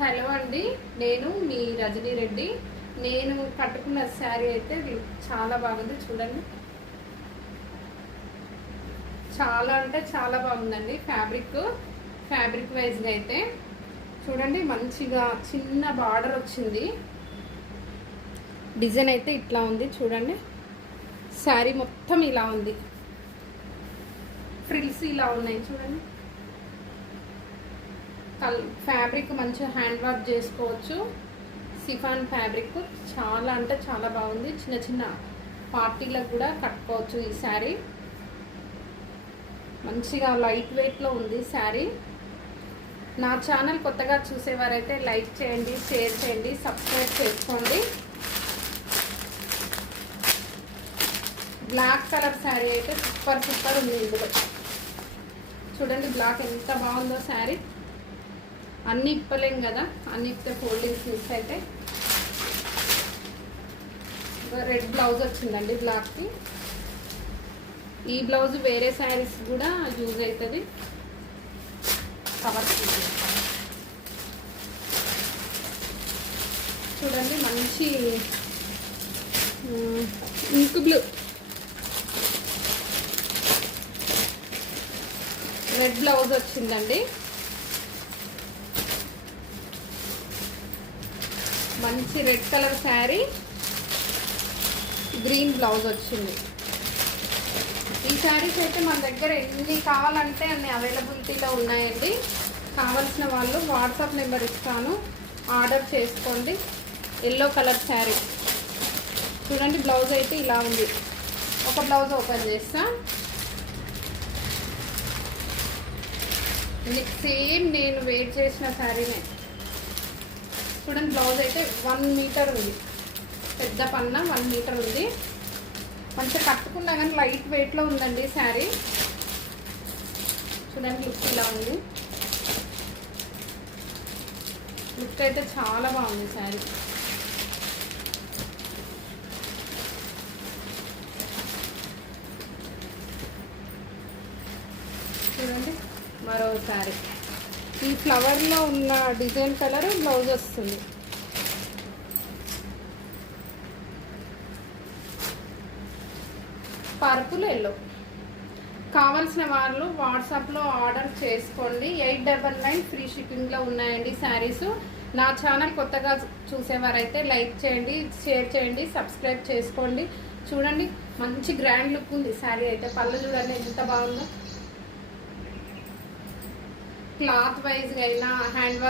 Hello అండి, నేను మీ రజనీ రెడ్డి. నేను కట్టుకున్న శారీ అయితే చాలా బాగుంది. చూడండి, చాలా అంటే చాలా బాగుందండి. ఫ్యాబ్రిక్ వైజ్గా అయితే చూడండి, మంచిగా చిన్న బార్డర్ వచ్చింది. డిజైన్ అయితే ఇట్లా ఉంది. చూడండి, శారీ మొత్తం ఇలా ఉంది. ఫ్రిల్స్ ఇలా ఉన్నాయి. చూడండి, ఫ్యాబ్రిక్ మంచిగా హ్యాండ్ వర్క్ చేసుకోవచ్చు. సిఫాన్ ఫ్యాబ్రిక్ చాలా అంటే చాలా బాగుంది. చిన్న చిన్న పార్టీలకు కూడా కట్టుకోవచ్చు. ఈ శారీ మంచిగా లైట్ వెయిట్లో ఉంది. శారీ నా ఛానల్ కొత్తగా చూసేవారైతే లైక్ చేయండి, షేర్ చేయండి, సబ్స్క్రైబ్ చేసుకోండి. బ్లాక్ కలర్ శారీ అయితే సూపర్ ఉంది. ఇందులో చూడండి, బ్లాక్ ఎంత బాగుందో. శారీ అన్ని ఇప్పలేం కదా, అన్ని ఇప్పే ఫోల్డింగ్స్ మిస్ అయితే. రెడ్ బ్లౌజ్ వచ్చిందండి బ్లాక్కి. ఈ బ్లౌజ్ వేరే శారీస్ కూడా యూజ్ అవుతుంది. కవర్ చూడండి, మంచి ఇంక్ బ్లూ, రెడ్ బ్లౌజ్ వచ్చిందండి. మంచి red colour sari, green blouse వచ్చింది. ఈ శారీస్ అయితే మన దగ్గర ఎన్ని కావాలంటే అన్ని అవైలబిలిటీలో ఉన్నాయండి. కావాల్సిన వాళ్ళు వాట్సాప్ నెంబర్ ఇస్తాను, ఆర్డర్ చేసుకోండి. ఎల్లో కలర్ శారీ చూడండి, బ్లౌజ్ అయితే ఇలా ఉంది. ఒక బ్లౌజ్ ఓపెన్ చేస్తా. సేమ్ నేను వెయిట్ చేసిన శారీనే. చూడండి, బ్లౌజ్ అయితే 1 మీటర్ ఉంది. పెద్ద పన్న 1 మీటర్ ఉంది. మంచిగా కట్టుకున్నా కానీ లైట్ వెయిట్లో ఉందండి శారీ. చూడండి, లుక్ ఇలా ఉంది. లుక్ అయితే చాలా బాగుంది శారీ. చూడండి, మరో శారీ. ఈ ఫ్లవర్లో ఉన్న డిజైన్ కలర్ బ్లౌజ్ వస్తుంది. Purple yellow. కావాల్సిన వాళ్ళు వాట్సాప్లో ఆర్డర్ చేసుకోండి. 899 ఫ్రీ షిప్పింగ్లో ఉన్నాయండి శారీస్. నా ఛానల్ కొత్తగా చూసేవారైతే లైక్ చేయండి, షేర్ చేయండి, సబ్స్క్రైబ్ చేసుకోండి. చూడండి, మంచి గ్రాండ్ లుక్ ఉంది శారీ అయితే. పళ్ళు చూడండి ఎంత బాగుందో. క్లాత్ వైజ్గా అయినా హ్యాండ్ వర్క్